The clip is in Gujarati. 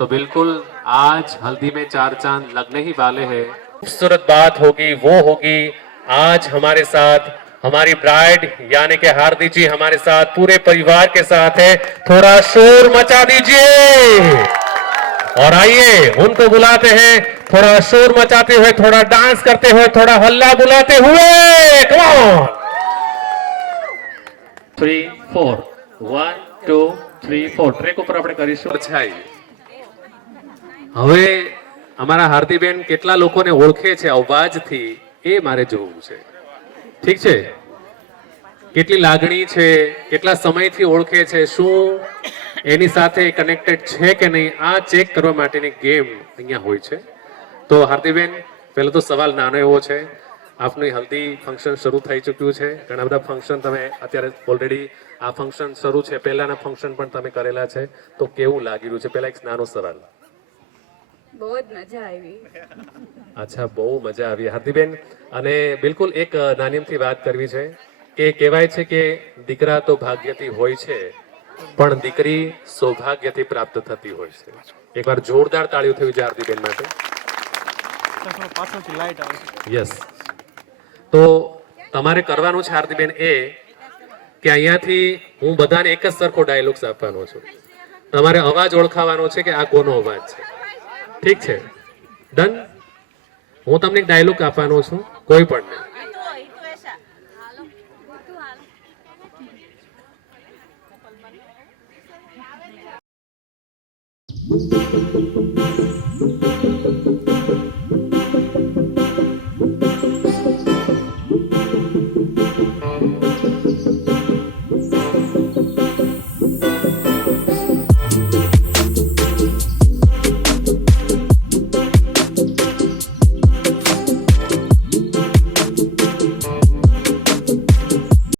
तो बिल्कुल आज हल्दी में चार चांद लगने ही वाले हैं। खूबसूरत बात होगी वो होगी आज हमारे साथ हमारी ब्राइड यानी कि हार्दी जी हमारे साथ पूरे परिवार के साथ है। थोड़ा शोर मचा दीजिए और आइए उनको बुलाते हैं थोड़ा शोर मचाते हुए, थोड़ा डांस करते हुए, थोड़ा हल्ला बुलाते हुए। कम ऑन 3 4 1 2 3 4 ટ્રેક ઉપર આપણે કરીશું. છાઈ હવે અમારા હાર્દીબેન કેટલા લોકોને ઓળખે છે અવાજથી એ મારે જોવું છે. ઠીક છે, કેટલી લાગણી છે, કેટલા સમયથી ઓળખે છે, શું એની સાથે કનેક્ટેડ છે કે નહીં, આ ચેક કરવા માટેની ગેમ અહીંયા હોય છે. તો હાર્દીબેન, પહેલો તો સવાલ નાનો એવો છે, આપનું હલ્દી ફંક્શન શરૂ થઈ ચૂક્યું છે, ઘણા બધા ફંક્શન તમે અત્યારે ઓલરેડી આ ફંક્શન શરૂ છે, પહેલાના ફંક્શન પણ તમે કરેલા છે, તો કેવું લાગી રહ્યું છે? પહેલા એક નાનો સવાલ. બહુ જ મજા આવી. અચ્છા, બહુ મજા આવી હાર્દીબેન. અને બિલકુલ એક નાની અમથી વાત કરવી છે કે કહેવાય છે કે દીકરા તો ભાગ્યથી હોય છે પણ દીકરી સૌભાગ્યથી પ્રાપ્ત થતી હોય છે. એકવાર જોરદાર તાળીઓ થવી જોઈએ હાર્દીબેન માટે. યસ. તો તમારે કરવાનું છે હાર્દીબેન એ કે અહીંયાથી હું બધાને એક જ સરખો ડાયલોગ્સ આપવાનો છું. તમારે અવાજ ઓળખાવાનો છે કે આ કોનો અવાજ છે. ઠીક છે? ડન. હું તમને ડાયલોગ આપવાનો છું, કોઈ પણ નહીં.